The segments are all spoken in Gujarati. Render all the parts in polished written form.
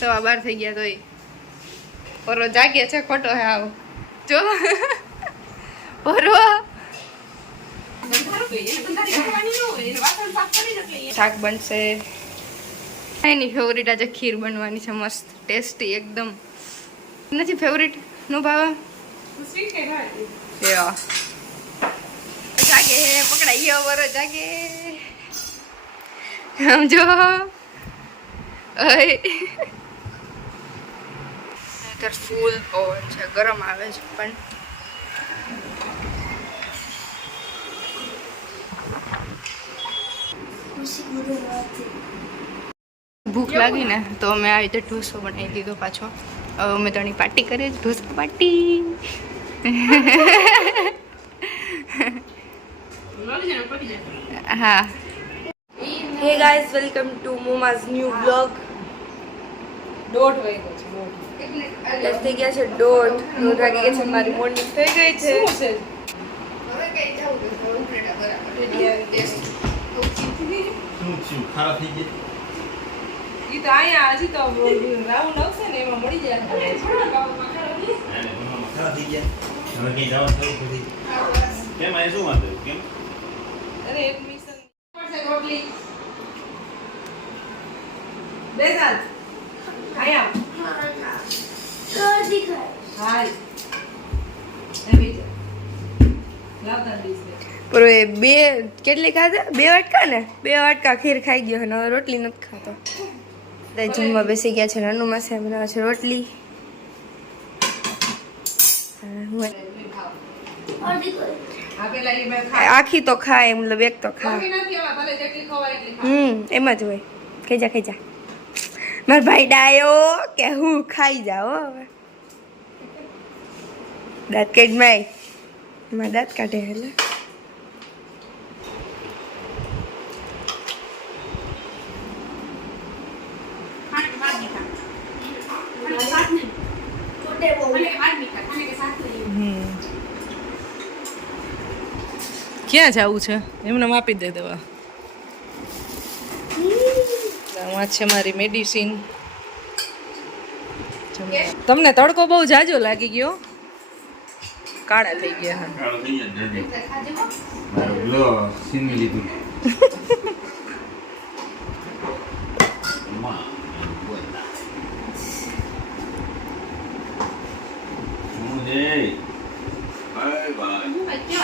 12 થઈ ગયા તોય પરો જાગે છે ખોટો હે આવો જો પરો શાક બનશે એની ફેવરિટ આજે ખીર બનવાની છે મસ્ત ટેસ્ટી એકદમ નથી ફેવરિટ નો ભાવે જાગે પકડાઈ ગયો બરો જાગે સમજો ફૂલ પવન છે ગરમ આવે છે પણ ભૂખ લાગી ને તો અમે આવી રીતે ઢોસો બનાવી દીધો પાછો હવે અમે તણી પાર્ટી કરીએ ઢોસા પાર્ટી હા hey guys welcome to moma's new blog 1:30 વાગ્યો છે થઈ ગયા છે 1:30 વાગી ગયા છે મારી મોર્નિંગ થઈ ગઈ છે ખરાબ થઈ ગઈ ઈ તો આયા હજી તો રાઉન્ડ આવશે ને એમાં મળી જાય ખરાબ થઈ ગયા હવે કઈ જવાનું થયું પછી કેમ આ શું વાંધો કેમ અરે એક મિશન પડશે રોટલી બેસાલ આયા ગોડી કર હાલ એવી લાવતા દીસ પર એ બે કેટલી ખાધા 2 વાટકા ને 2 વાટકા ખીર ખાઈ ગયો અને હવે રોટલી નથી ખાતો જમવા બેસી ગયા છે નાનું માસે બનાવે છે રોટલી આખી તો ખાય મતલબ એક તો ખાય એમાં જ હોય ખાઈ જા મારા ભાઈ ડાયો કે હું ખાઈ જાઓ હવે દાંત કાઢ માય દાંત કાઢે એટલે ક્યાં જવું છે એમને આપી દે દવા આ છે મારી મેડિસિન તમને તડકો બહુ જાજો લાગી ગયો કાળા થઈ ગયા કાળો થઈ ગયા મારો ગ્લો સીની લીધું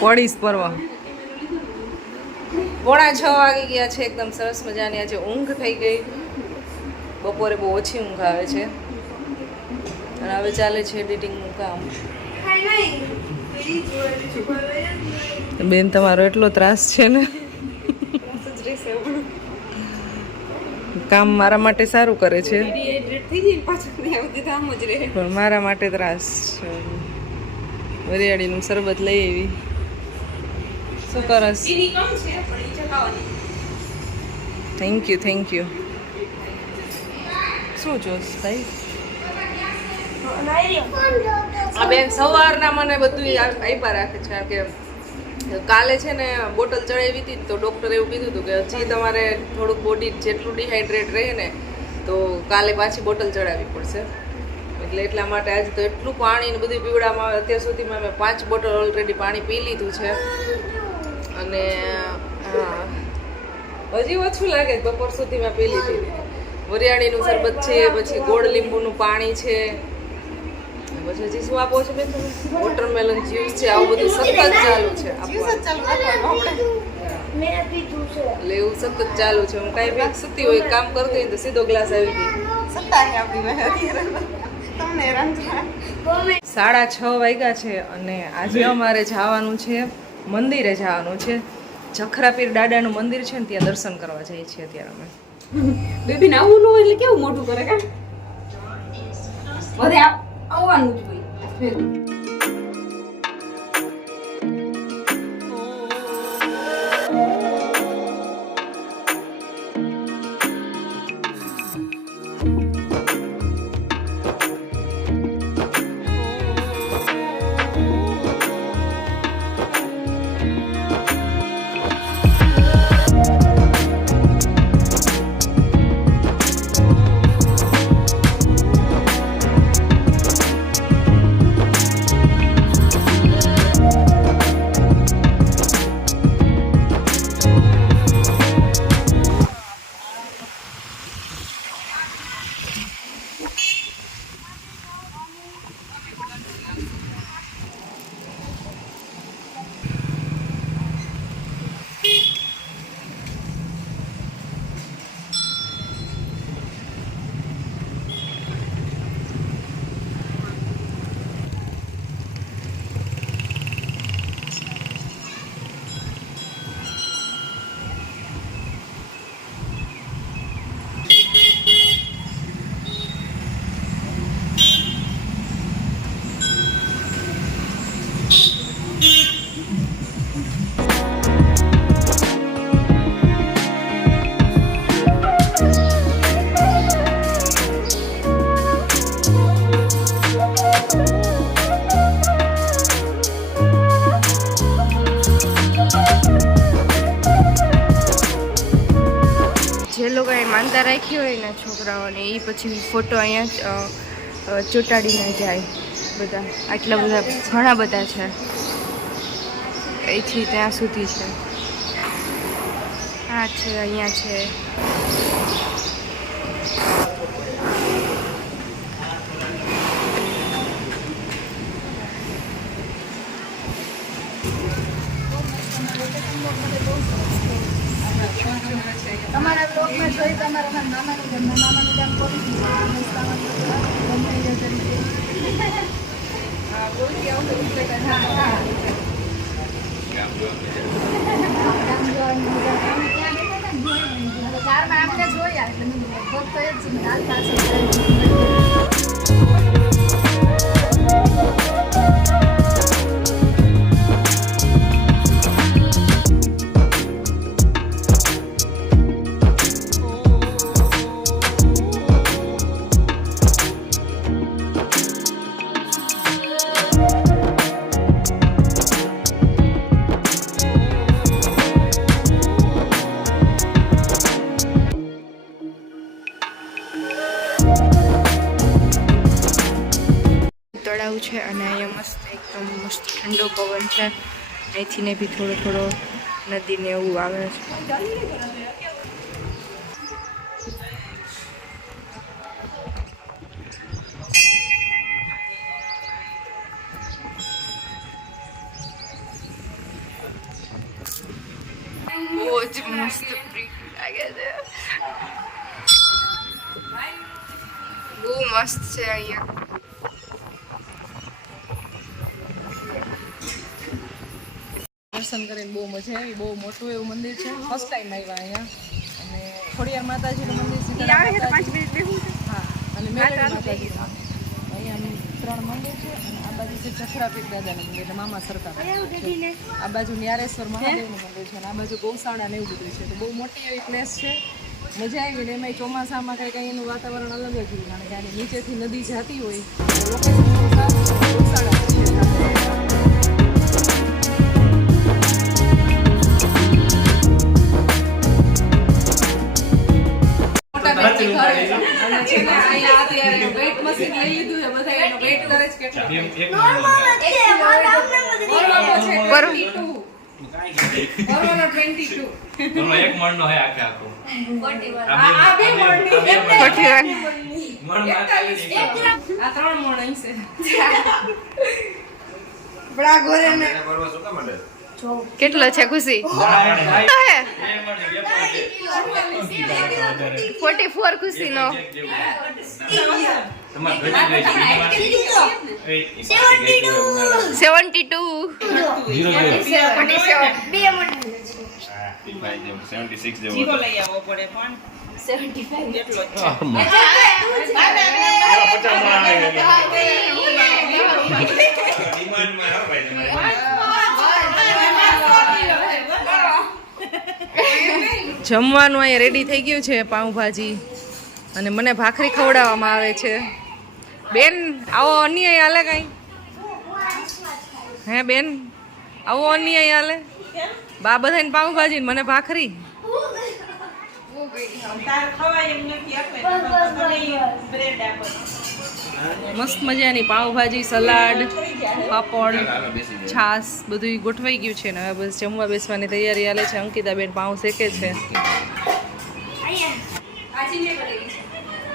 પડીશ પરવા 5:45 વાગી ગયા છે એકદમ સરસ મજાની આજે ઊંઘ થઈ ગઈ બપોરે બહુ ઓછી ઊંઘ આવે છે અને હવે ચાલે છે એડિટિંગનું કામ બેન તમારો એટલો ત્રાસ છે ને કામ મારા માટે સારું કરે છે પણ મારા માટે ત્રાસ છે વરિયાળીનું શરબત લઈ આવી શું કરસ થેન્ક યુ શું જોશ ભાઈ આ બેન સવારના મને બધું આપ્યા રાખે છે કારણ કે કાલે છે ને બોટલ ચડાવી હતી તો ડૉક્ટરે એવું કીધું હતું કે હજી તમારે થોડુંક બોડી જેટલું ડિહાઈડ્રેટ રહે ને તો કાલે પાછી બોટલ ચડાવવી પડશે એટલે એટલા માટે આજે તો એટલું પાણી ને બધું પીવડામાં આવે અત્યાર સુધીમાં મેં 5 બોટલ ઓલરેડી પાણી પી લીધું છે અને હા હજી ઓછું લાગે બપોર સુધી મેં પી લીધી વરિયાળીનું શરબત છે પછી ગોળ લીંબુનું પાણી છે પછી હજી શું આપો છો બેન તમે વોટરમેલન જ્યુસ છે આવું બધું સતત ચાલુ છે એટલે એવું સતત ચાલુ છે હું કાંઈ ભેગ સતી હોય કામ કરતી હોય તો સીધો ગ્લાસ આવી ગઈ 6:30 વાગ્યા છે અને આજે અમારે જવાનું છે મંદિરે જવાનું છે જખરાપીર દાદાનું મંદિર છે ને ત્યાં દર્શન કરવા જઈએ છીએ અત્યારે અમે બેબી આવું ન હોય એટલે કેવું મોટું કરે કા બધે આવવાનું જ હોય જે લોકોએ માનતા રાખી હોય ને છોકરાઓને એ પછી ફોટો અહીંયા ચોંટાડીને જાય બધા. આટલા બધા ઘણા બધા છે, અહીંથી ત્યાં સુધી છે. આ છે, અહીંયા છે. તમારા બ્લોગમાં જોઈ તમારા મામાનું કામ કરી જોયા તળાવ છે અને અહીંયા મસ્ત એકદમ મસ્ત ઠંડો પવન છે. અહીંથી ને બી થોડો થોડો નદીને એવું આવે છે. બહુ જ મસ્ત લાગે છે. બહુ મસ્ત છે અહીંયા. દર્શન કરીને બહુ મજા આવી. બહુ મોટું એવું મંદિર છે. ફર્સ્ટ ટાઈમ આવ્યા અહીંયા. અને ખોડિયાર માતાજીનું મંદિર છે. હા, અને મેલડી માતાજી. અહીંયા 3 મંદિર છે અને આ બાજુ છે ચખરાપીર દાદાનું મંદિર એટલે મામા સરકાર. આ બાજુ ન્યારેશ્વર મહાદેવનું મંદિર છે અને આ બાજુ ગૌશાળા ને એવું બધું છે. તો બહુ મોટી એવી પ્લેસ છે. મજા આવી ને એમાં ચોમાસામાં કંઈક અહીંનું વાતાવરણ અલગ જ હોય, કારણ કે આની નીચેથી નદી જતી હોય. લોકેશન ગૌશાળા છે. એક મણનો હે આખે આખો 41. આ 3 મણ અહીં છે. કેટલો છે ખુશી? 44 ખુશી નો. 72. 76 જેવો જીરો લઈ આવવો પડે પણ 75 જેટલો જ જમવાનું અહીંયા રેડી થઈ ગયું છે. પાઉંભાજી અને મને ભાખરી ખવડાવવામાં આવે છે. બેન આવો અન્યાય હાલે કઈ? હે બેન આવો અન્યાય હાલે? બા બધાને પાઉંભાજી મને ભાખરી. તાર ખવાય એમ નથી એટલે બ્રેડ આપો. મસ્ત મજાની પાઉંભાજી, સલાડ, પાપડ, છાસ બધું ગોઠવાઈ ગયું છે ને હવે બસ જમવા બેસવાની તૈયારી હાલે છે. અંકિતાબેન પાઉં શેકે છે.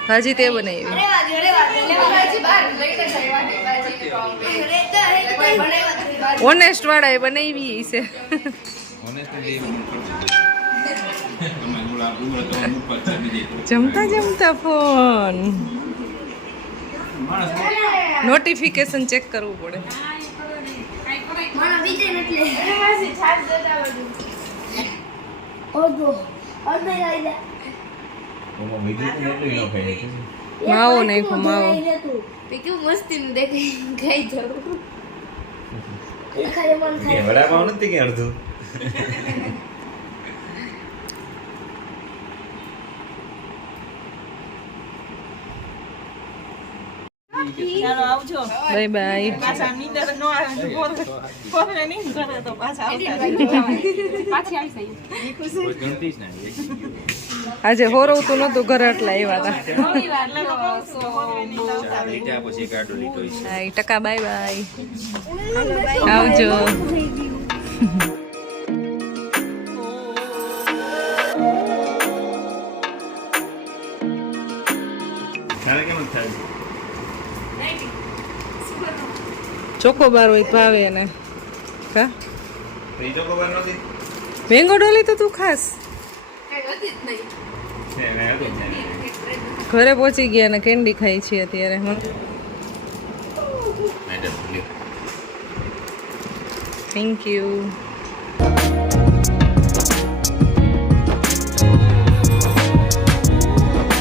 ભાજી તે બનાવી. ઓનેસ્ટ વાળાએ બનાવી છે. જમતા જમતા ફોન નોટિફિકેશન ચેક કરવું પડે. માવો નાખ્યો માવો. કેવું મસ્તી નું દેખાય. કે વડાપાવ નથી કે અડધું ચાલો આવજો બાય બાય. પાછા નીંદર નો આવે તો પોરે નહીં કરે તો પાછા આવતા આજે હોરવતું નતું ઘરે એટલે આવ્યા હતા. એટલે તો કહું છું કે પોરે નહીં આવતા હા, ઈ ટકા બાય બાય. આવજો. તારે કેમ થાય ચોકોબાર હોય ભાવે એને. કા એ ચોકોબાર નથી મેંગો ડોલી તો તું ખાસ. છે ને હતું ને ઘરે પહોંચી ગયા ને કેન્ડી ખાઈ છે અત્યારે. નાઈટર થેન્ક યુ.